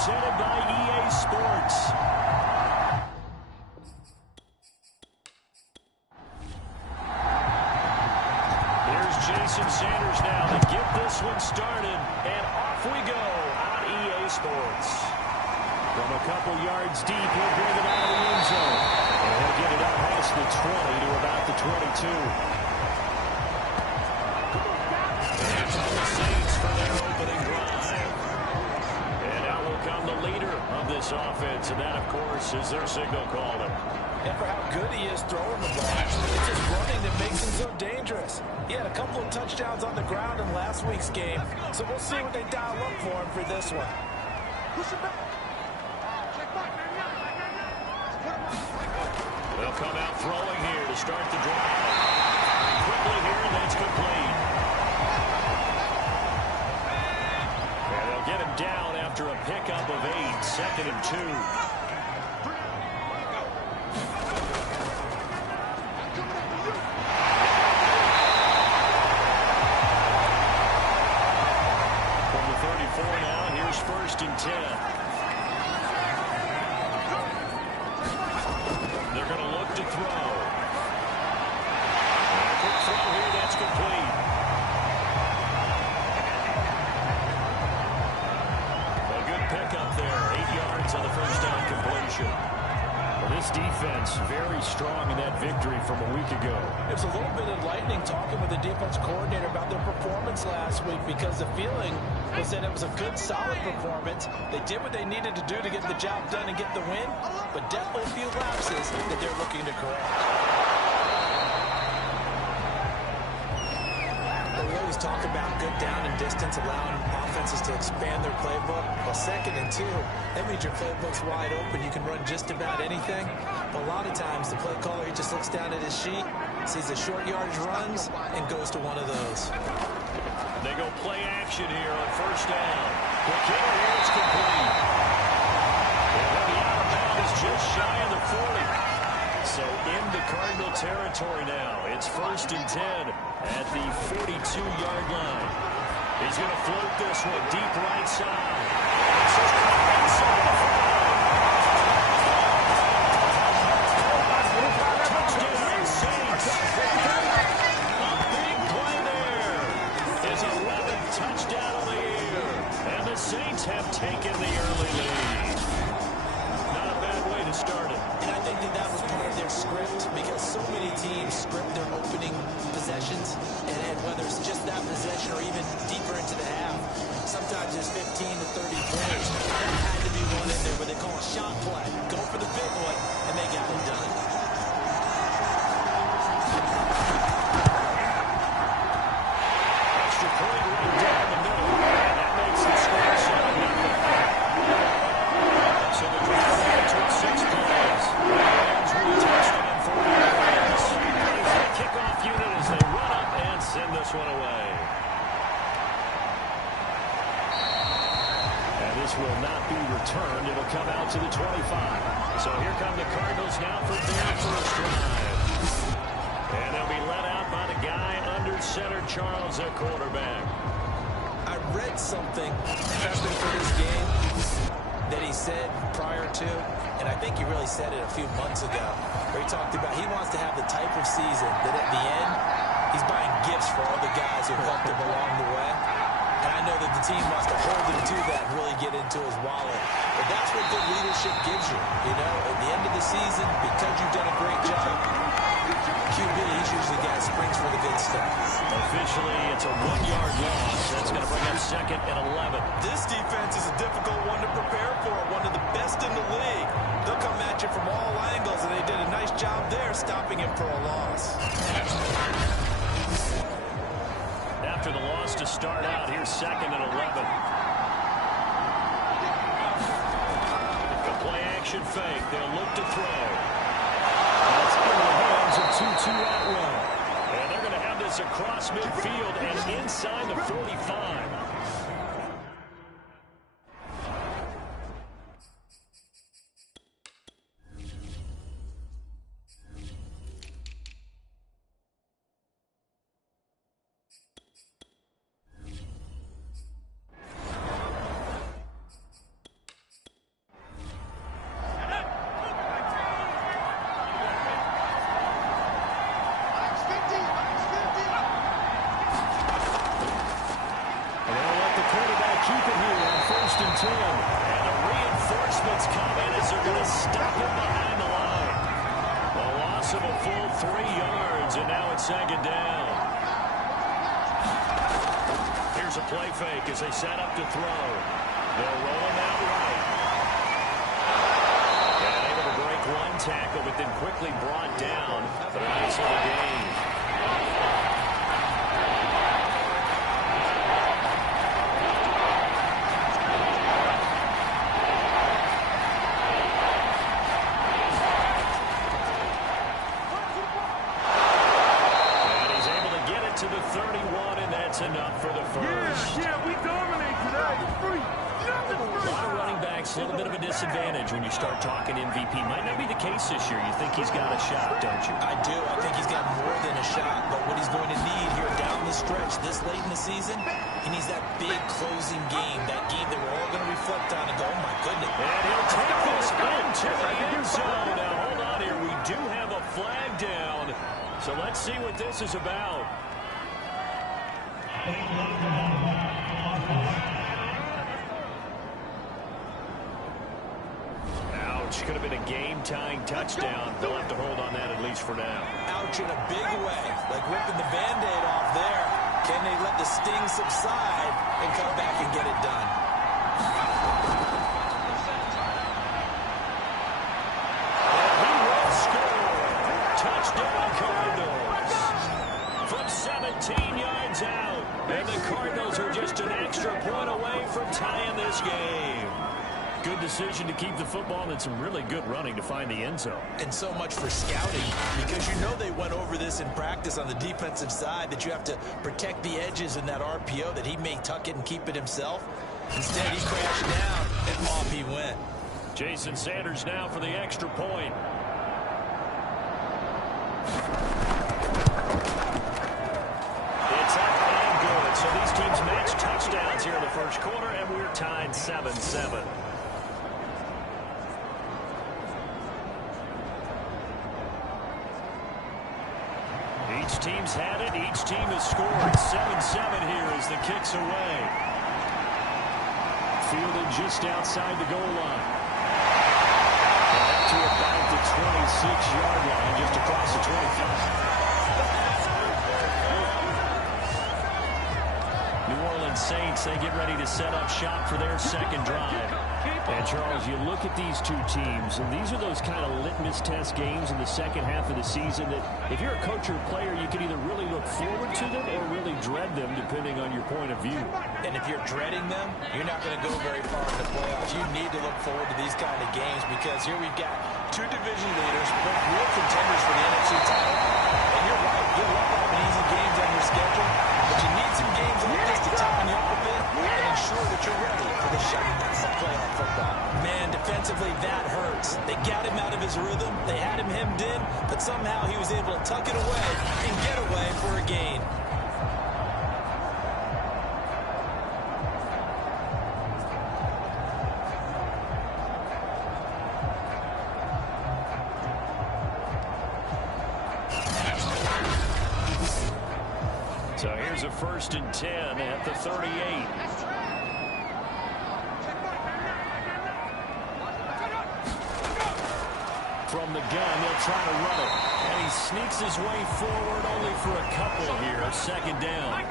presented by EA Sports. Here's Jason Sanders now to get this one started, and off we go on EA Sports. From a couple yards deep, he'll bring it out of the end zone. And he'll get it out past the 20 to about the 22. And from the Saints for their opening drive. And out will come the leader of this offense, and that, of course, is their signal caller. And for how good he is throwing the ball, it's his running that makes him so dangerous. He had a couple of touchdowns on the ground in last week's game, so we'll see what they dial up for him for this one. They'll come out throwing here to start the drive. Quickly here, and that's complete. And they'll get him down after a pickup of 8, 2nd and 2. First and 10. They're going to look to throw. And a quick throw here, that's complete. A good pickup there, 8 yards on the first down completion. Well, this defense very strong in that victory from a week ago. It was a little bit enlightening talking with the defense coordinator about their performance last week, because the feeling was that it was a good, solid performance. They did what they needed to do to get the job done and get the win, but definitely a few lapses that they're looking to correct. We always talk about good down and distance, allowing offenses to expand their playbook. Well, 2nd and 2, that means your playbook's wide open. You can run just about anything. But a lot of times, the play caller, he just looks down at his sheet, sees the short yardage runs, and goes to one of those. They go play action here on first down. The killer here is complete. And the out of bounds is just shy of the 40. So into Cardinal territory now. It's 1st and 10 at the 42-yard line. He's going to float this one deep right side. This is inside the 5. Touchdown, Saints. A big play there. His 11th touchdown of the year. And the Saints have taken the early lead. Not a bad way to start it. And I think that was part of their script, because so many teams script their opening possessions, and whether it's just that possession or even deeper into the half, sometimes there's 15 to 30 plays. That had to be one in there where they call a shot play. Go for the big one, and they got it done. Extra point right down the middle, and that makes the score 7-0. So the drive down to 6 plays. Rams with a touchdown for the Rams. Plays the kickoff unit as they run up and send this one away. And this will not be returned. It'll come out to the 25. So here come the Cardinals now for their first drive. And they'll be let out by the guy under center, Charles, at quarterback. I read something prepping for this game that he said prior to, and I think he really said it a few months ago, where he talked about he wants to have the type of season that at the end, he's buying gifts for all the guys who helped him along the way. And I know that the team wants to hold him to that and really get into his wallet. But that's what good leadership gives you. You know, at the end of the season, because you've done a great job, QB, he's usually the guy that springs for the good stuff. Officially, it's a 1-yard loss. That's going to bring up 2nd and 11. This defense is a difficult one to prepare for, one of the best in the league. They'll come at you from all angles, and they did a nice job there stopping him for a loss. After the loss to start out, here's 2nd and 11. The play action fake. They'll look to throw. That's in the hands of Tutu Atwell. And they're going to have this across midfield and inside the 45. and 10. And the reinforcements come in as they're going to stop him behind the line. A loss of a full 3 yards, and now it's second down. Here's a play fake as they set up to throw. They'll roll him out right. And able to break one tackle, but then quickly brought down for a nice little gain. To the 31, and that's enough for the first. Yeah, we dominate today. Free. A lot of running backs, a little bit of a disadvantage when you start talking MVP. Might not be the case this year. You think he's got a shot, don't you? I do. I think he's got more than a shot. But what he's going to need here down the stretch this late in the season, he needs that big closing game, that game that we're all going to reflect on and go, oh, my goodness. And he'll take this into the end zone. Now, hold on here. We do have a flag down. So let's see what this is about. Ouch. Could have been a game-tying touchdown. They'll have to hold on that at least for now. Ouch in a big way. Like ripping the Band-Aid off there. Can they let the sting subside and come back and get it done? And he will score. Touchdown Cardinals. From 17 yards out. And the Cardinals are just an extra point away from tying this game. Good decision to keep the football and some really good running to find the end zone. And so much for scouting, because you know they went over this in practice on the defensive side, that you have to protect the edges in that RPO, that he may tuck it and keep it himself. Instead, he crashed down, and off he went. Jason Sanders now for the extra point. It's up and good. So these teams match touchdowns here in the first quarter, and we're tied 7-7. Each team's had it. Each team has scored. 7-7 here as the kick's away. Fielded just outside the goal line. To about the 26-yard line, just across the 25. New Orleans Saints, they get ready to set up shop for their second drive. And, Charles, you look at these two teams, and these are those kind of litmus test games in the second half of the season that if you're a coach or a player, you can either really look forward to them or really dread them, depending on your point of view. And if you're dreading them, you're not going to go very far in the playoffs. You need to look forward to these kind of games because here we've got two division leaders, both real contenders for the NFC title. And you're right, you'll love having easy games on your schedule, but you need some games like this to toughen you up a bit and ensure that you're ready for the shot of playoff football. Man, defensively, that hurts. They got him out of his rhythm. They had him hemmed in, but somehow he was able to tuck it away and get away for a gain. So here's a 1st and 10 at the 38. From the gun, they'll try to run it. And he sneaks his way forward only for a couple here. 2nd down.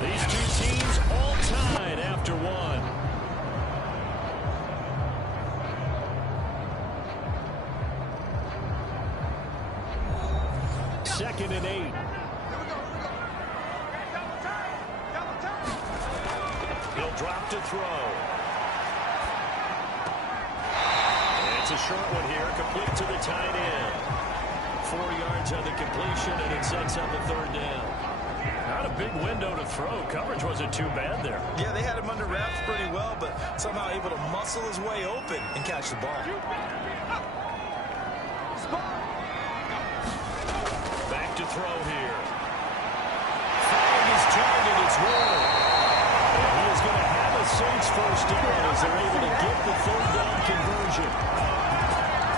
These two teams all tied after one. 2nd and 8. He'll drop to throw. And it's a short one here, complete to the tight end. 4 yards on the completion, and it sets up a 3rd down. Not a big window to throw. Coverage wasn't too bad there. Yeah, they had him under wraps pretty well, but somehow able to muscle his way open and catch the ball. Back to throw here. Finding his target is Ward. And he is going to have a Saints 1st down as they're able to get the 3rd down conversion.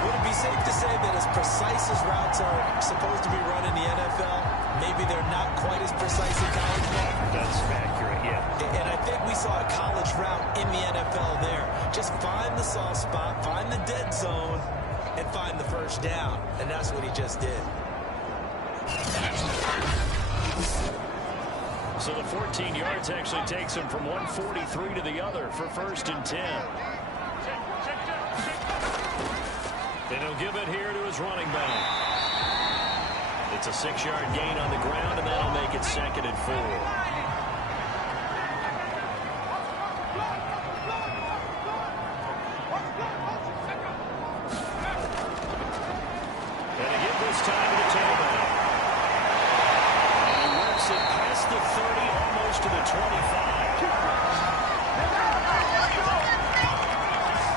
Would have be safe to say that as precise as routes are supposed to be run in the NFL, maybe they're not quite as precise in college ball? That's accurate, yeah. And I think we saw a college route in the NFL there. Just find the soft spot, find the dead zone, and find the first down. And that's what he just did. So the 14 yards actually takes him from 143 to the other for 1st and 10. And he'll give it here to his running back. It's a 6-yard gain on the ground, and that'll make it 2nd and 4. And they give this time to the tailback. And he works it past the 30, almost to the 25.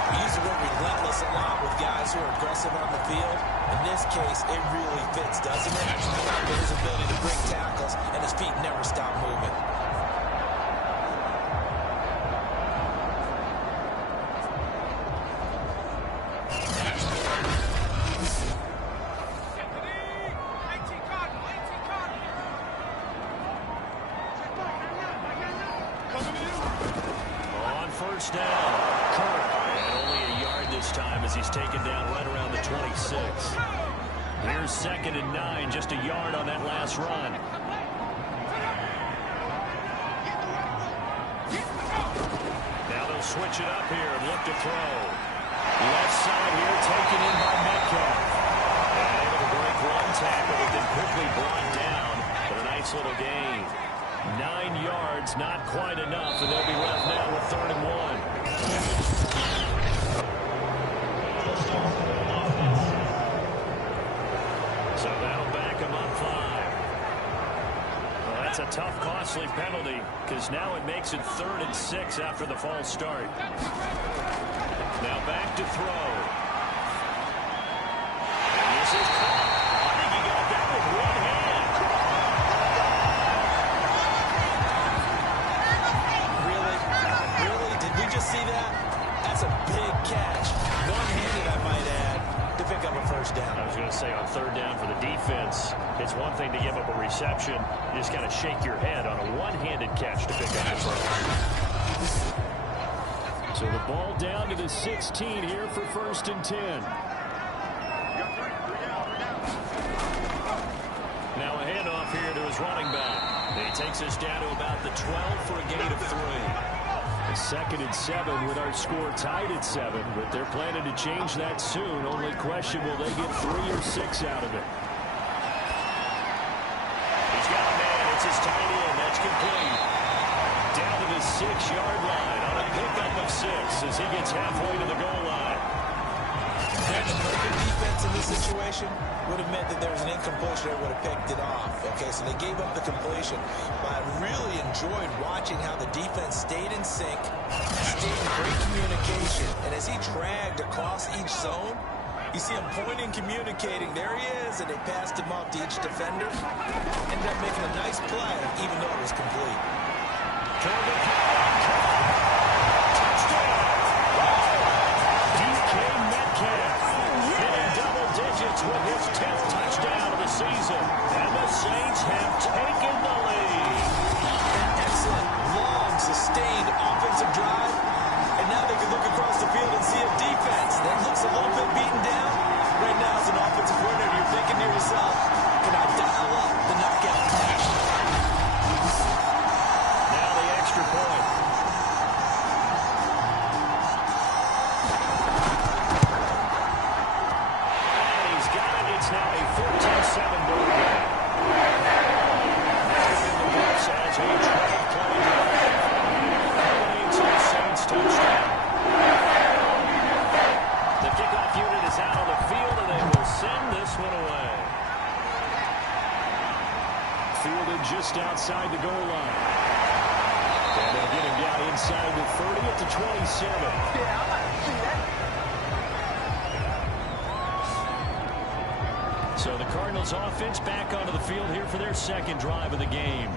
We use the word relentless a lot with guys who are aggressive on the field. In this case, it really fits, doesn't it? His ability to break tackles, and his feet never stop moving. On 1st down, Kirk. And only a yard this time as he's taken down right around the 26. Here's 2nd and 9, just a yard on that last run. Now they'll switch it up here and look to throw. Left side here taken in by Metcalf. And able to break one tackle, but then quickly brought down. But a nice little gain. 9 yards, not quite enough, and they'll be left now with 3rd and 1. So that'll back him up 5. Well, that's a tough, costly penalty, because now it makes it 3rd and 6 after the false start. Now back to throw. And this is caught. I think he got that with one hand. See that? That's a big catch. One-handed, I might add, to pick up a 1st down. I was going to say on 3rd down for the defense, it's one thing to give up a reception. You just got to shake your head on a one-handed catch to pick up the first. So the ball down to the 16 here for 1st and 10. Now a handoff here to his running back. He takes us down to about the 12 for a gain of 3. 2nd and 7 with our score tied at 7, but they're planning to change that soon. Only question, will they get 3 or 6 out of it? He's got a man. It's his tight end. That's complete. Down to the 6-yard line on a pickup of 6 as he gets halfway to the goal line. The perfect defense in this situation would have meant that there was an incompletion. They would have picked it off. Okay, so they gave up the completion. But I really enjoyed watching how the defense stayed in sync, stayed in great communication. And as he dragged across each zone, you see him pointing, communicating. There he is, and they passed him off to each defender. Ended up making a nice play, even though it was complete. With his 10th touchdown of the season, and the Saints have taken the lead. An excellent, long, sustained offensive drive, and now they can look across the field and see a defense that looks a little bit beaten down. Right now, as an offensive coordinator, you're thinking to yourself, can I dial up the knockout punch? Now the extra point. It's now a 14-7 ball game. As a 12-play drive to the Saints touchdown. The kickoff unit is out on the field, and they will send this one away. Fielded just outside the goal line. And they'll get him down inside the 30 at the 27. Yeah, I like to see that. So the Cardinals offense back onto the field here for their 2nd drive of the game.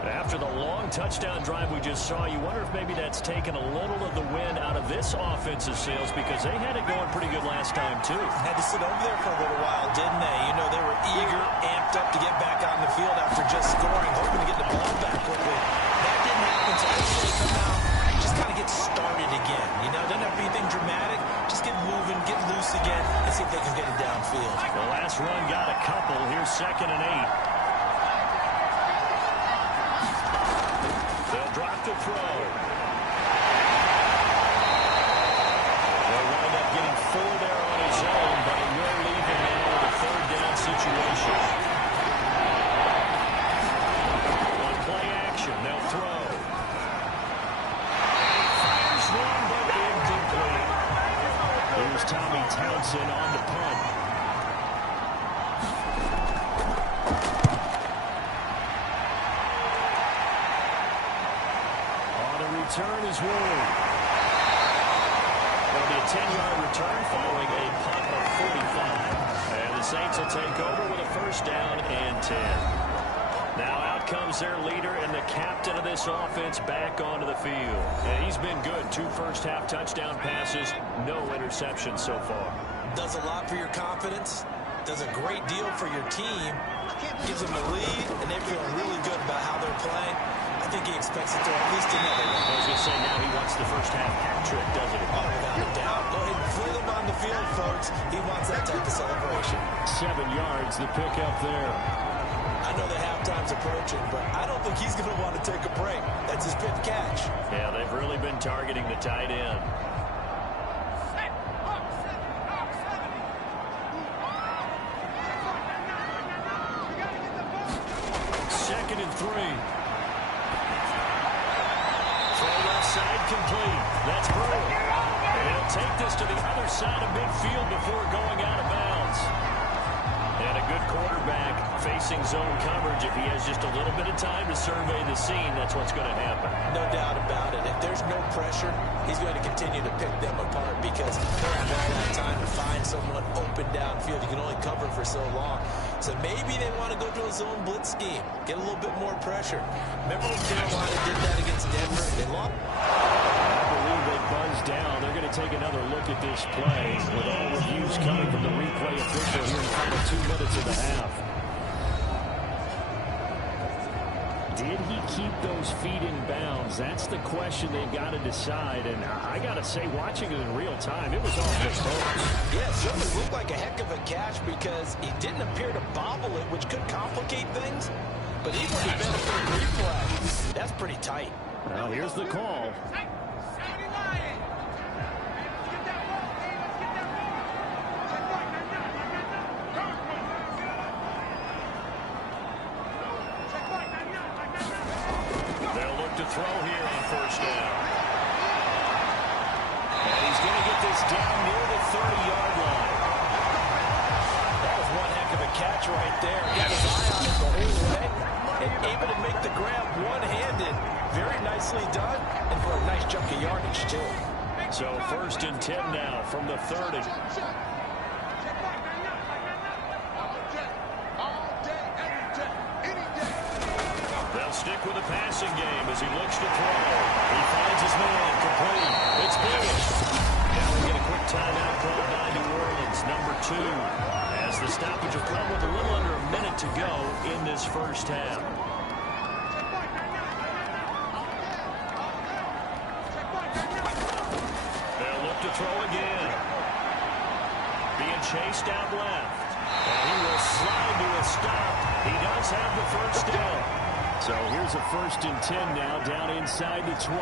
After the long touchdown drive we just saw, you wonder if maybe that's taken a little of the wind out of this offensive sails because they had it going pretty good last time, too. Had to sit over there for a little while, didn't they? You know, they were eager, amped up to get back on the field after just scoring, hoping to get the ball back quickly. That didn't happen, so I say come out, just kind of get started again. You know, doesn't have to be anything dramatic. Just get moving, get loose again, and see if they can get it downfield. The last run got a couple. Here's 2nd and 8. They'll drop the throw. They'll wind up getting 4 there on his own, but it will leave him now with a 3rd down situation. On play action, they'll throw. Fires one, but incomplete. Here's Tommy Townsend on the punt. Return is Ward. It'll be a 10-yard return following a punt of 45. And the Saints will take over with a 1st down and 10. Now out comes their leader and the captain of this offense back onto the field. And he's been good. 2 first-half touchdown passes, no interceptions so far. Does a lot for your confidence. Does a great deal for your team. Gives them a lead, and they feel really good about how they're playing. I think he expects to throw at least another one. I was going to say, now he wants the first-half hat trick, doesn't he? Oh, without a doubt. Go ahead and fling him on the field, folks. He wants that type of celebration. 7 yards, the pickup there. I know the halftime's approaching, but I don't think he's going to want to take a break. That's his 5th catch. Yeah, they've really been targeting the tight end. Second and 3. Side complete. That's Brewer. And he'll take this to the other side of midfield before going out of bounds. And a good quarterback facing zone coverage. If he has just a little bit of time to survey the scene, that's what's going to happen. No doubt about it. If there's no pressure, he's going to continue to pick them apart because they're having all that time to find someone open downfield. You can only cover for so long. So maybe they want to go to a zone blitz scheme, get a little bit more pressure. Remember when Carolina did that against Denver? They lost. I believe they buzzed down. They're going to take another look at this play with all reviews coming from the replay official here in the final 2 minutes of the half. Did he keep those feet in bounds? That's the question they've got to decide. And I got to say, watching it in real time, it was off the post. Yeah, it certainly looked like a heck of a catch because he didn't appear to bobble it, which could complicate things. But even with the benefit of replay, that's pretty tight. Well, here's the call. To throw here on 1st down. And he's going to get this down near the 30-yard line. That was one heck of a catch right there. He had his eye on it the whole way and able to make the grab one-handed. Very nicely done and for a nice chunk of yardage, too. So 1st and 10 now from the 30. Stick with the passing game as he looks to throw. He finds his man complete. It's Bush. Now we get a quick timeout called by New Orleans, number 2, as the stoppage will come with a little under a minute to go in this 1st half. They'll look to throw again. Being chased out left. And he will slide to a stop. He does have the 1st down. So here's a 1st and 10 now, down inside the 20.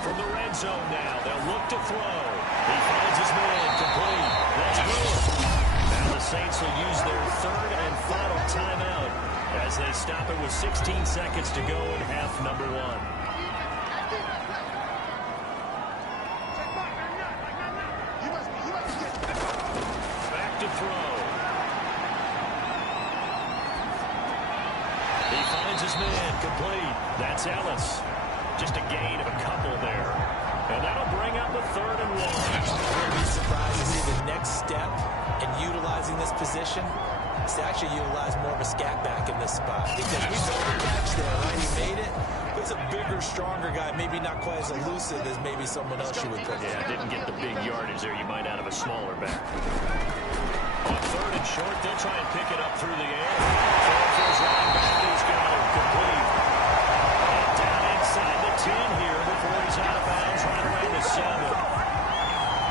From the red zone now, they'll look to throw. He finds his man complete. That's good. Now the Saints will use their 3rd and final timeout as they stop it with 16 seconds to go in half number 1. Complete. That's Ellis. Just a gain of a couple there. And that'll bring up a 3rd and 1. I wouldn't be surprised to see the next step in utilizing this position is to actually utilize more of a scat back in this spot. Because we saw the catch there, right? He made it. But it's a bigger, stronger guy, maybe not quite as elusive as maybe someone else you would put. Yeah, didn't get the big yardage there you might out of a smaller back. On third and short, they'll try and pick it up through the air. Throw for his running back. He's going to complete. And down inside the 10 here before he's out of bounds right around the 7.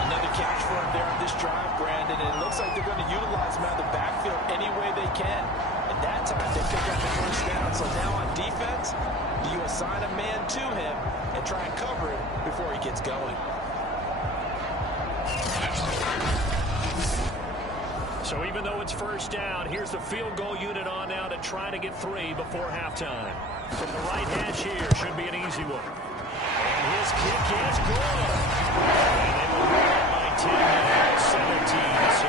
Another catch for him there on this drive, Brandon, and it looks like they're going to utilize him out of the backfield any way they can. And that time they pick up the first down. So now on defense, do you assign a man to him and try and cover it before he gets going? So even though it's first down, here's the field goal unit on now to try to get 3 before halftime. From the right hash here, should be an easy one. And his kick is good. And they will win it by 10 now, 17-7.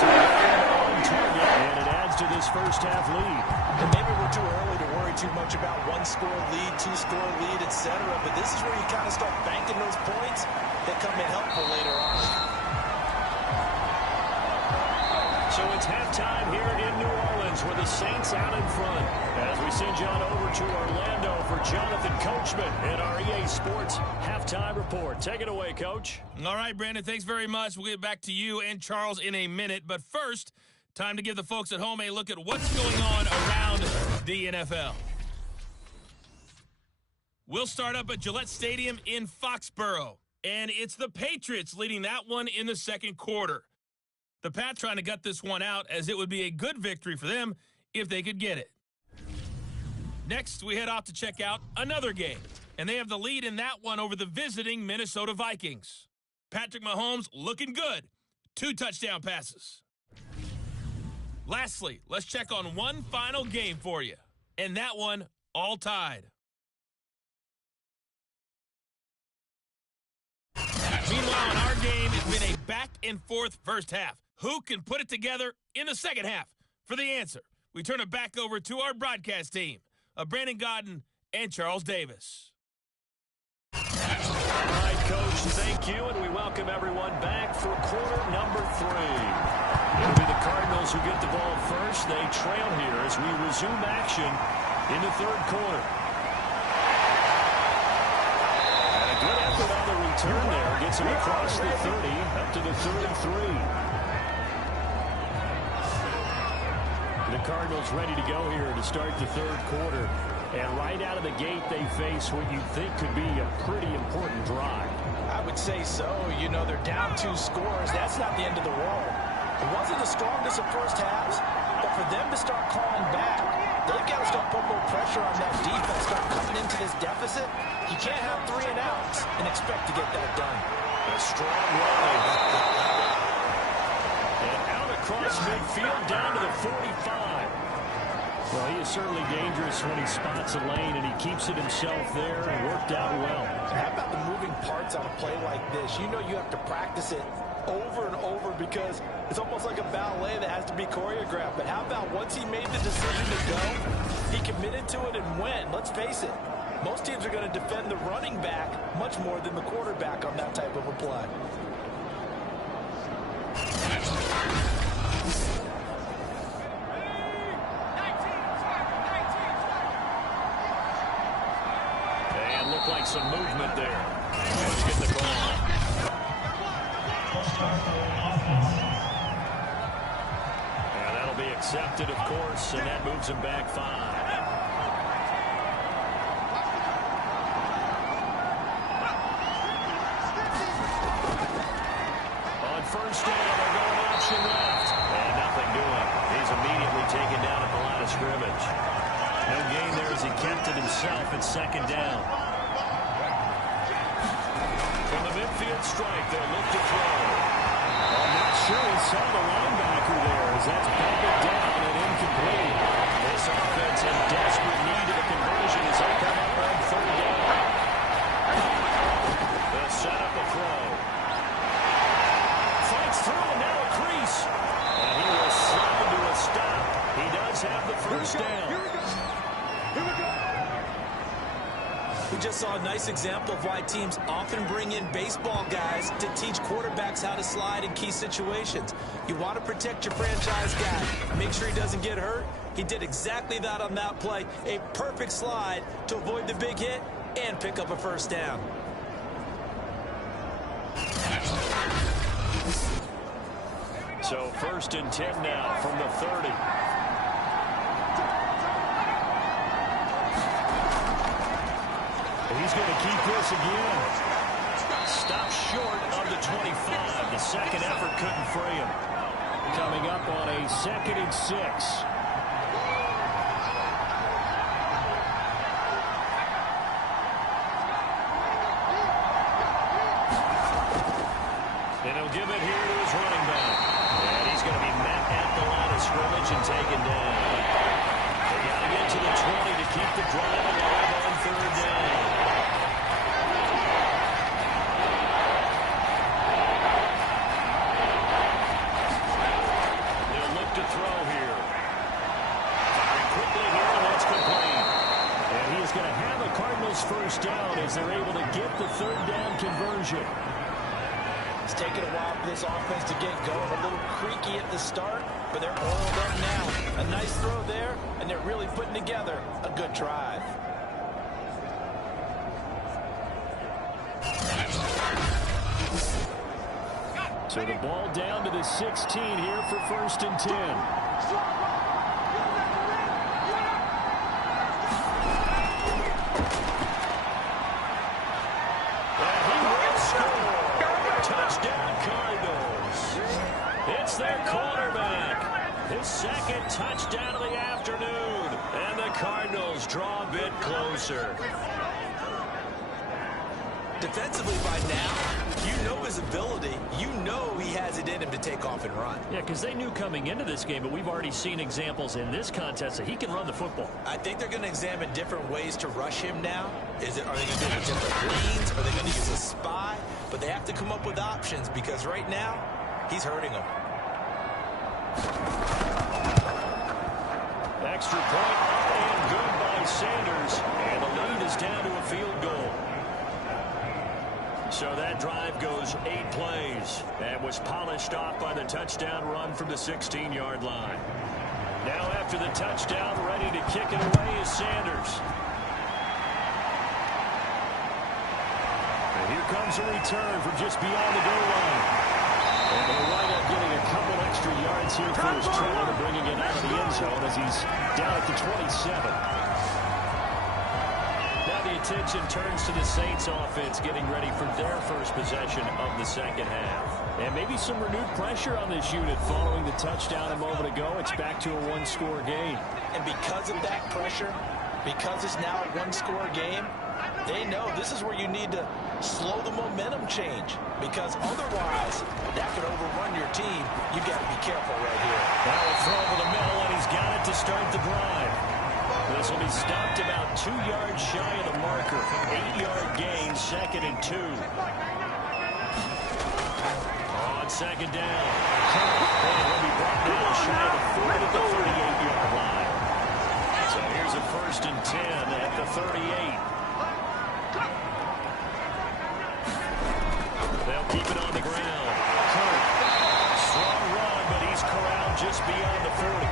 So on target, and it adds to this first half lead. And maybe we're too early to worry too much about one-score lead, two-score lead, etc. But this is where you kind of start banking those points that come in helpful later on. So it's halftime here in New Orleans with the Saints out in front. As we send you on over to Orlando for Jonathan Coachman in our EA Sports Halftime Report. Take it away, Coach. All right, Brandon, thanks very much. We'll get back to you and Charles in a minute. But first, time to give the folks at home a look at what's going on around the NFL. We'll start up at Gillette Stadium in Foxborough. And it's the Patriots leading that one in the second quarter. The Pats trying to gut this one out, as it would be a good victory for them if they could get it. Next, we head off to check out another game, and they have the lead in that one over the visiting Minnesota Vikings. Patrick Mahomes looking good. 2 touchdown passes. Lastly, let's check on one final game for you, and that one all tied. Meanwhile, in our game, it's been a back-and-forth first half. Who can put it together in the second half? For the answer, we turn it back over to our broadcast team of Brandon Godden and Charles Davis. All right, Coach, thank you, and we welcome everyone back for quarter number 3. It'll be the Cardinals who get the ball first. They trail here as we resume action in the third quarter. And a good effort on the return there. Gets him across the 30, up to the 33. The Cardinals ready to go here to start the third quarter. And right out of the gate, they face what you think could be a pretty important drive. I would say so. You know, they're down 2 scores. That's not the end of the world. It wasn't the strongest of first halves, but for them to start clawing back, they've got to start putting more pressure on that defense, start cutting into this deficit. You can't have 3 and outs and expect to get that done. A strong run. And out across midfield down to the 45. Well, he is certainly dangerous when he spots a lane, and he keeps it himself there and worked out well. How about the moving parts on a play like this? You know you have to practice it over and over because it's almost like a ballet that has to be choreographed. But how about once he made the decision to go, he committed to it and went. Let's face it, most teams are going to defend the running back much more than the quarterback on that type of a play. And looked like some movement there. Let's get the call. And that'll be accepted, of course, and that moves him back 5. First down, they're going option left. And nothing doing. He's immediately taken down at the line of scrimmage. No gain there as he kept it himself at second down. From the midfield strike, they'll look to throw. I'm not sure he saw the linebacker there as that's batted down and incomplete. This offense in desperate need of a conversion as they come up on third down. They'll set up a throw. Through and now a crease. And he will slide to a stop. He does have the first down. We just saw a nice example of why teams often bring in baseball guys to teach quarterbacks how to slide in key situations. You want to protect your franchise guy. Make sure he doesn't get hurt. He did exactly that on that play. A perfect slide to avoid the big hit and pick up a first down. So 1st and 10 now from the 30. He's going to keep this again. Stopped short of the 25. The second effort couldn't free him. Coming up on a 2nd and 6. And he'll give it here to his running back. And he's going to be met at the line of scrimmage and taken down. They got to get to the 20 to keep the drive alive on 3rd down. They'll look to throw here. Firing quickly here, and that's complete. And he is going to have a Cardinals first down as they're able to get the 3rd down conversion. It's taken a while for this offense to get going. A little creaky at the start, but they're oiled up now. A nice throw there, and they're really putting together a good drive. So the ball down to the 16 here for 1st and 10. Touchdown, Cardinals. It's their quarterback. His 2nd touchdown of the afternoon. And the Cardinals draw a bit closer. Defensively by now, you know his ability. You know he has it in him to take off and run. Yeah, because they knew coming into this game, but we've already seen examples in this contest that he can run the football. I think they're going to examine different ways to rush him now. Are they going to do it with different leans? Are they going to use a spy? But they have to come up with options because right now, he's hurting them. Extra point up and good by Sanders. And the lead is down to a field goal. So that drive goes 8 plays and was polished off by the touchdown run from the 16-yard line. Now after the touchdown, ready to kick it away is Sanders. And here comes a return from just beyond the goal line. And they'll wind up getting a couple extra yards here for his trouble to bringing it out of the end zone as he's down at the 27. Now the attention turns to the Saints offense getting ready for their first possession of the second half. And maybe some renewed pressure on this unit following the touchdown a moment ago. It's back to a one-score game. And because of that pressure, because it's now a one-score game, they know this is where you need to slow the momentum change. Because otherwise, that could overrun your team. You've got to be careful right here. Now a throw over the middle, and he's got it to start the drive. This will be stopped about 2 yards shy of the marker. 8-yard gain, 2nd and 2. On 2nd down. And will be brought down shy of the 40 at the 38-yard line. So here's a 1st and 10 at the 38. They'll keep it on the ground. Strong run, but he's corralled just beyond the 40.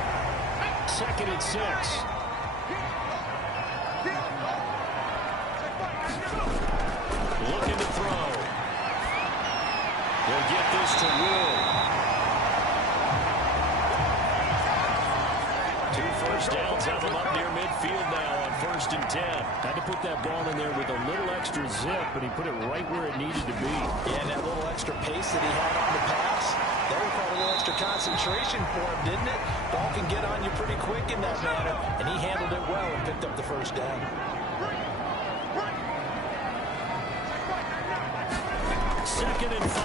2nd and 6. Looking to throw. They'll get this to Wood. 2 first downs have him up near midfield now on 1st and 10. Had to put that ball in there with a little extra zip, but he put it right where it needed to be. Yeah, and that little extra pace that he had on the pass, that required a little extra concentration for him, didn't it? Ball can get on you pretty quick in that manner, and he handled it well and picked up the first down. 2nd and 5.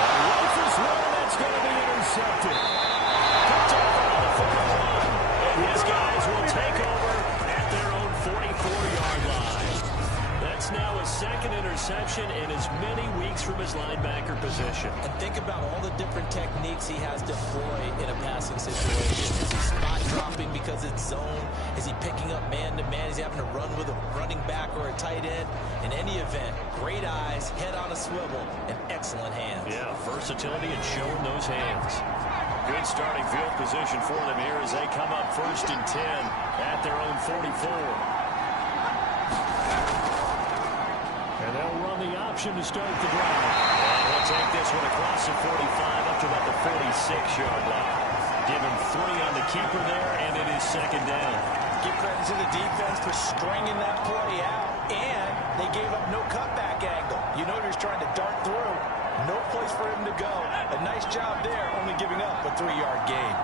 Rifles one, that's going to be intercepted. Picked up on the 41. And his guys will take over at their own 44-yard line. That That's now his second interception in as many weeks from his linebacker position. And think about all the different techniques he has deployed in a passing situation. Is he spot dropping because it's zone? Is he picking up man-to-man? Is he having to run with a running back or a tight end? In any event, great eyes, head on a swivel, and excellent hands. Yeah, versatility and showing those hands. Good starting field position for them here as they come up 1st and 10 at their own 44. And they'll run the option to start the drive. And we'll take this one across the 45 up to about the 46-yard line. Give him 3 on the keeper there, and it is 2nd down. Give credit to the defense for stringing that play out, and they gave up no cutback angle. You know he was trying to dart through. No place for him to go. A nice job there, only giving up a 3-yard gain.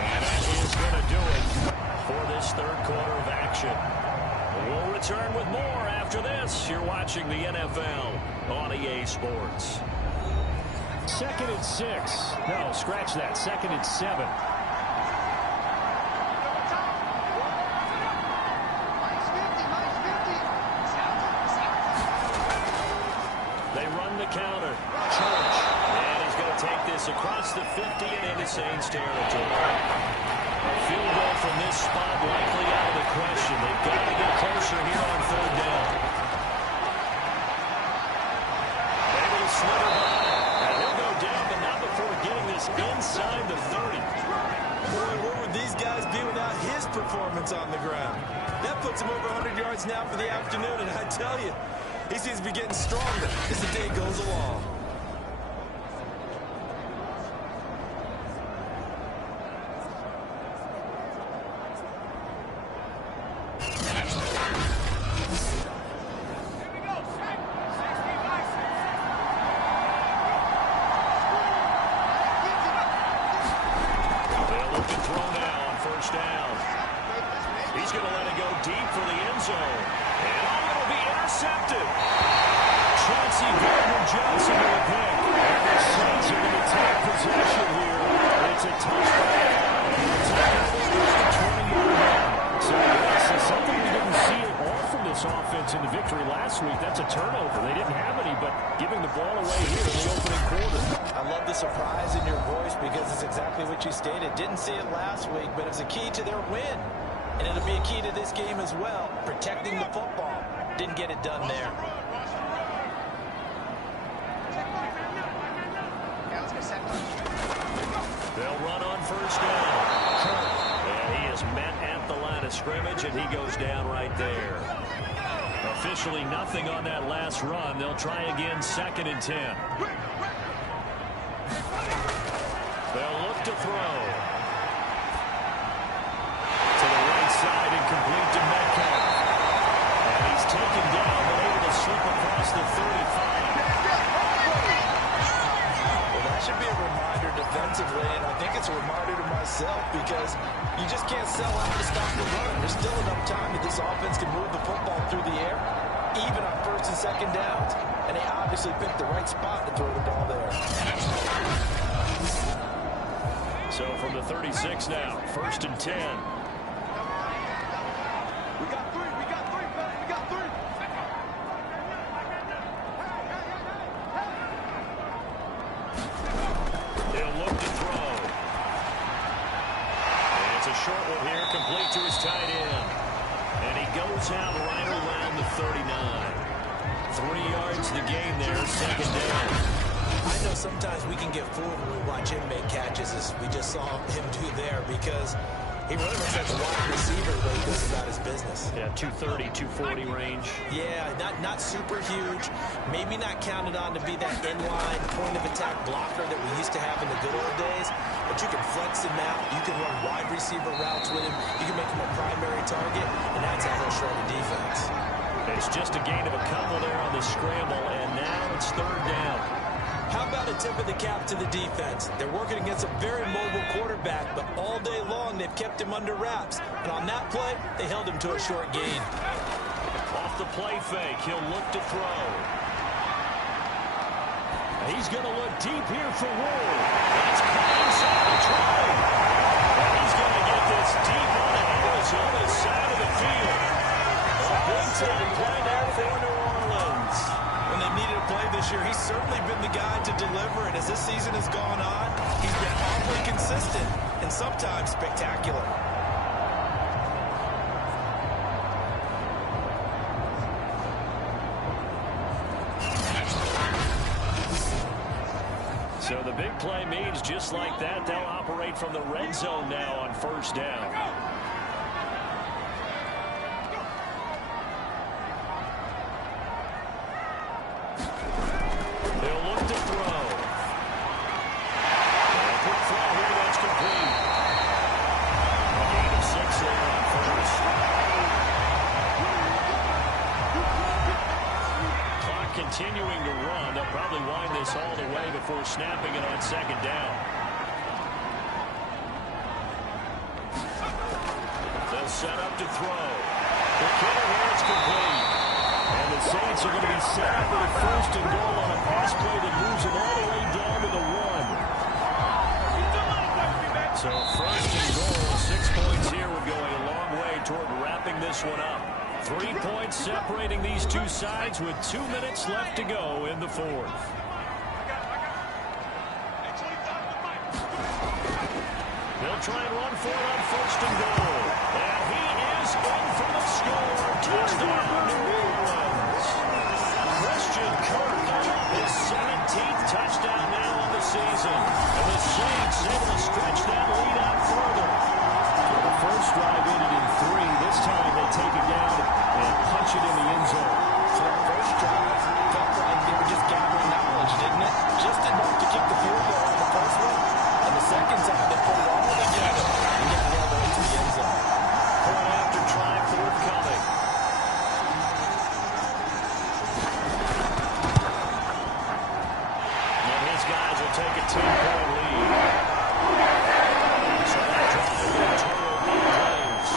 And that is going to do it for this 3rd quarter of action. We'll return with more after this. You're watching the NFL on EA Sports. 2nd and 6. No, scratch that. 2nd and 7. They run the counter. Church. And he's going to take this across the 50 and into Saints territory. A field goal from this spot likely out of the question. They've got to get closer here on 3rd down. Able to slither by. And he'll go down, but not before getting this inside the 30. Boy, where would these guys be without his performance on the ground? That puts him over 100 yards now for the afternoon, and I tell you, he seems to be getting stronger as the day goes along. They'll look to throw now on 1st down. He's going to let it go deep for the end zone. And it'll be intercepted. Chauncey Gardner-Johnson with a pick. And the Saints are going to take possession here. It's a touchdown. It's a 20-yard line. So this is something we didn't see at all from this offense in the victory last week. That's a turnover. They didn't have any, but giving the ball away here in the opening quarter. I love the surprise in your voice because it's exactly what you stated. Didn't see it last week, but it's a key to their win. And it'll be a key to this game as well, protecting the football. Didn't get it done there. They'll run on 1st down. And he is met at the line of scrimmage, and he goes down right there. Officially nothing on that last run. They'll try again 2nd and 10. They'll look to throw. To the right side and complete to Metcalf. And he's taken down but able to slip across the 35. Well, that should be a reminder defensively, and I think it's a reminder to myself because you just can't sell out to stop the run. There's still enough time that this offense can move the football through the air, even on 1st and 2nd downs, and they obviously picked the right spot to throw the ball there. So from the 36 now, 1st and 10. We got 3, we got 3, fellas, we got 3. He'll look to throw. And it's a short one here, complete to his tight end. And he goes out right around the 39. 3 yards the gain there, 2nd down. I know sometimes we can get fooled when we watch him make catches, as we just saw him do there, because he really looks like a wide receiver the way he goes about his business. Yeah, 230, 240 range. Yeah, not super huge. Maybe not counted on to be that inline point-of-attack blocker that we used to have in the good old days, but you can flex him out. You can run wide receiver routes with him. You can make him a primary target, and that's how he'll shred the defense. It's just a gain of a couple there on the scramble, and now it's 3rd down. How about a tip of the cap to the defense? They're working against a very mobile quarterback, but all day long they've kept him under wraps. And on that play, they held him to a short gain. Off the play fake, he'll look to throw. He's going to look deep here for Ward. It's caught inside the try. And he's going to get sometimes spectacular. So the big play means just like that, they'll operate from the red zone now on first down. They'll look to throw. And a quick throw here, that's complete. A gain of 6 there on first. Clock continuing to run. They'll probably wind this all the way before snapping it on second down. They'll set up to throw. The killer here is complete. And the Saints are going to be set up with a first and goal on a pass play that moves them all the way down to the 1. So first and goal, 6 points here would go a long way toward wrapping this one up. 3 points separating these two sides with 2 minutes left to go in the fourth. They'll try and run for it on first and goal. And he is in for the score. Touchdown, New Orleans. Christian Kirk, his 17th touchdown now on the season. And the Saints able to stretch that lead out further. So the first drive ended in 3. This time they take it down and punch it in the end zone. So that first drive felt like they were just gathering knowledge, didn't it? Just enough to kick the field goal on the first one. And the second time they put it all together and get it all the way to the end zone. Point after try forthcoming. And his guys will take a 10-point lead. So that drive will total 8 plays.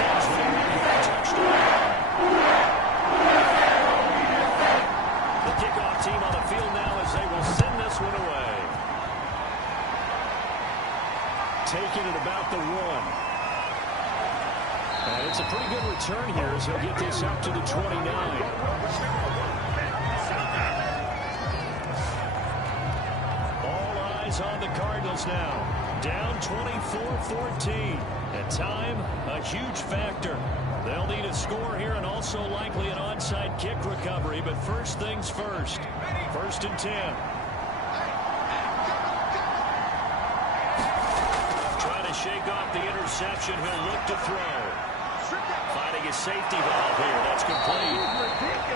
Ends with a 1-yard touchdown. The kickoff team on the field now as they will send this one away. Taking it about the 1. And it's a pretty good return here as he'll get this up to the 29. All eyes on the Cardinals now. Down 24-14. At time, a huge factor. They'll need a score here and also likely an onside kick recovery. But first things first. First and 10. Shake off the interception. He'll look to throw. Finding his safety valve here. That's complete.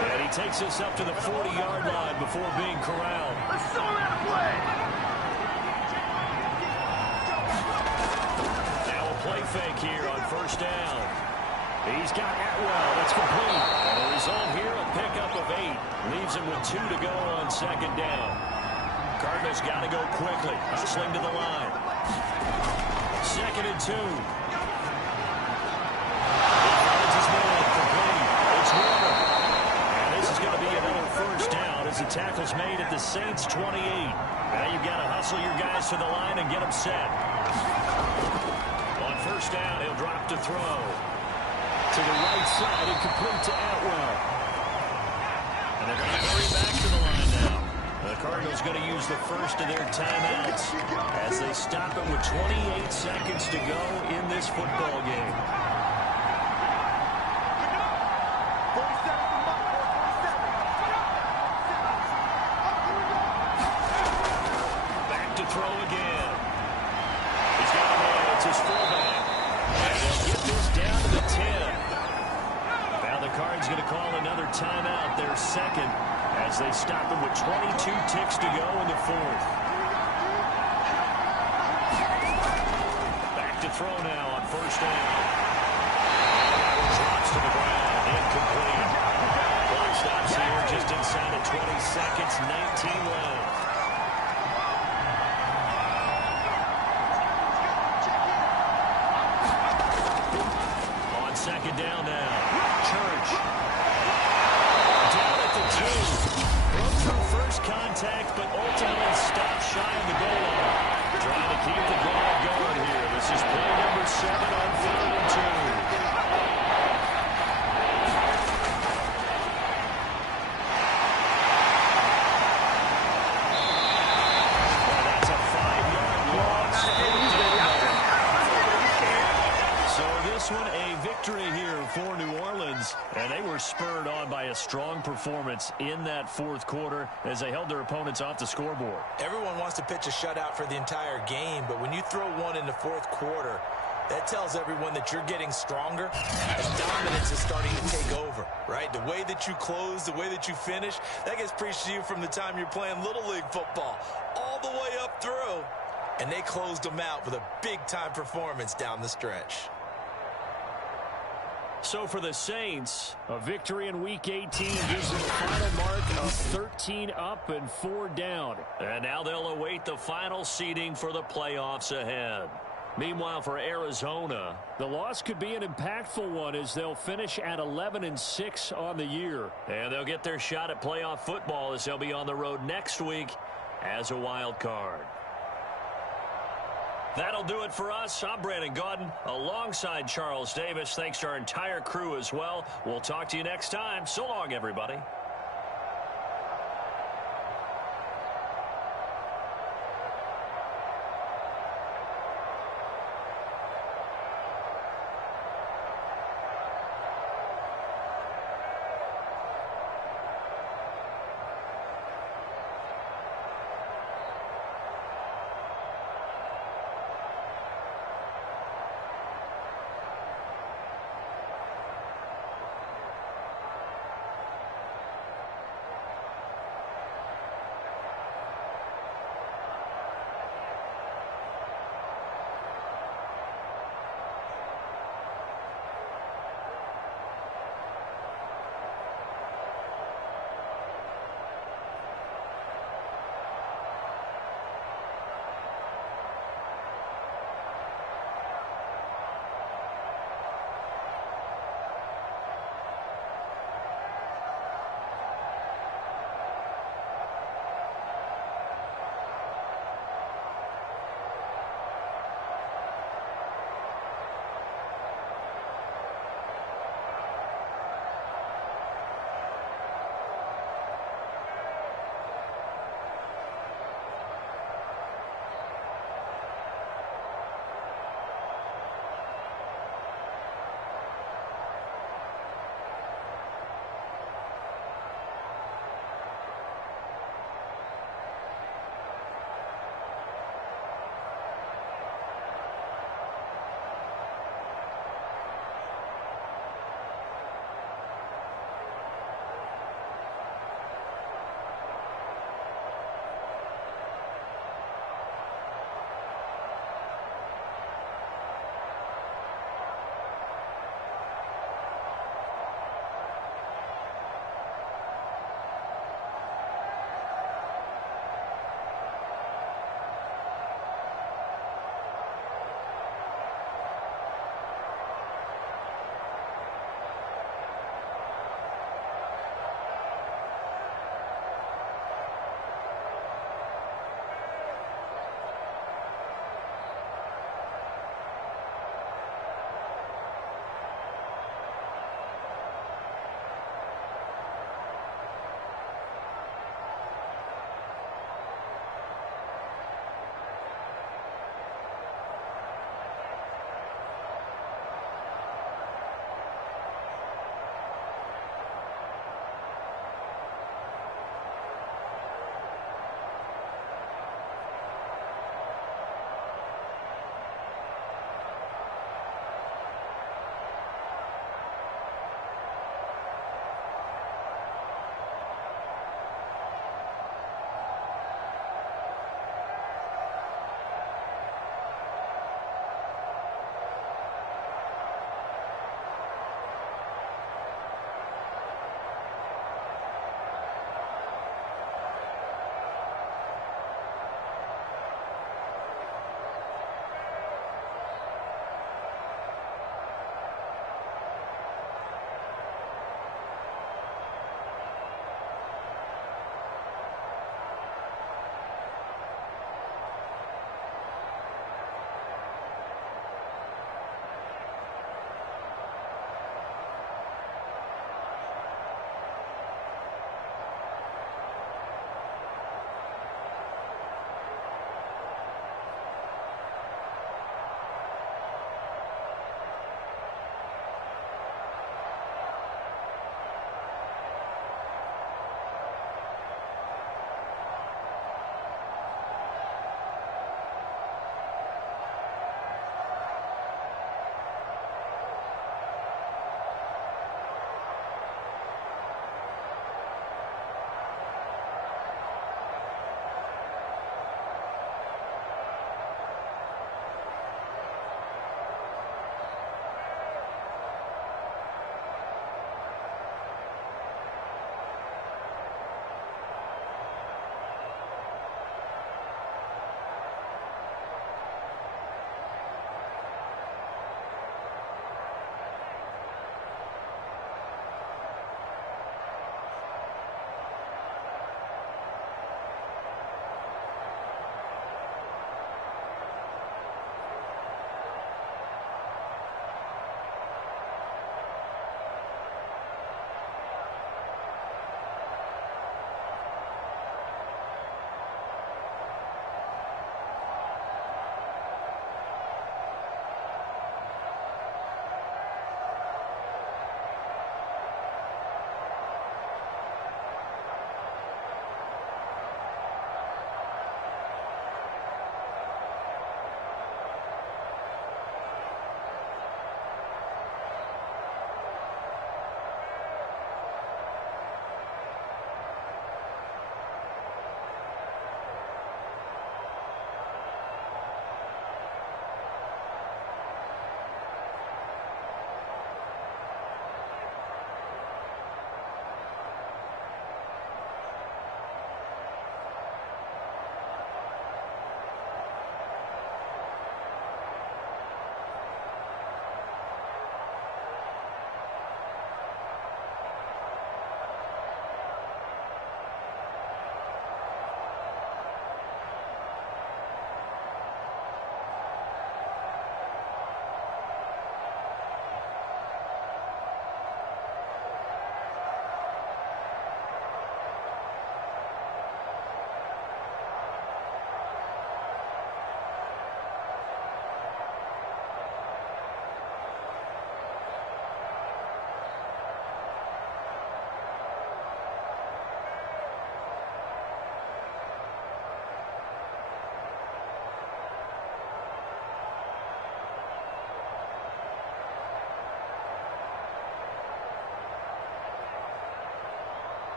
And he takes us up to the 40-yard line before being corralled. Now a play fake here on first down. He's got Atwell. That's complete. And the result here, a pickup of 8. Leaves him with 2 to go on second down. Cardinals got to go quickly. Hustling to the line. Second and 2. He finds his man complete. It's Warner. And this is going to be another first down as the tackle's made at the Saints 28. Now you've got to hustle your guys to the line and get them set. On first down, he'll drop to throw. To the right side and complete to Atwell. And they're going to hurry back to the line now. The Cardinals going to use the first of their timeouts as they stop it with 28 seconds to go in this football game. Back to throw again. He's got a man. It's his fullback. And they'll get this down to the 10. Now the Cards going to call another timeout, their second, as they stop it with 22 ticks to go in the fourth. Back to throw now on first down. Drops to the ground. Incomplete. Clock stops here just inside of 20 seconds. 19 left. On second down now. Church. Down at the 2. Broke through first contact, but ultimately stopped shy of the goal line. Trying to keep the drive going here. This is play number 7 on 3rd and 2. Well, that's a 5-yard loss. this one a victory here for New Orleans. And they were spurred on by a strong performance in that fourth quarter as they held their opponents off the scoreboard. Everyone wants to pitch a shutout for the entire game, but when you throw one in the fourth quarter, that tells everyone that you're getting stronger as dominance is starting to take over, right? The way that you close, the way that you finish, that gets preached to you from the time you're playing Little League football all the way up through. And they closed them out with a big-time performance down the stretch. So for the Saints, a victory in Week 18 gives them a final mark of 13 up and 4 down. And now they'll await the final seeding for the playoffs ahead. Meanwhile, for Arizona, the loss could be an impactful one as they'll finish at 11-6 on the year. And they'll get their shot at playoff football as they'll be on the road next week as a wild card. That'll do it for us. I'm Brandon Gaudin alongside Charles Davis. Thanks to our entire crew as well. We'll talk to you next time. So long, everybody.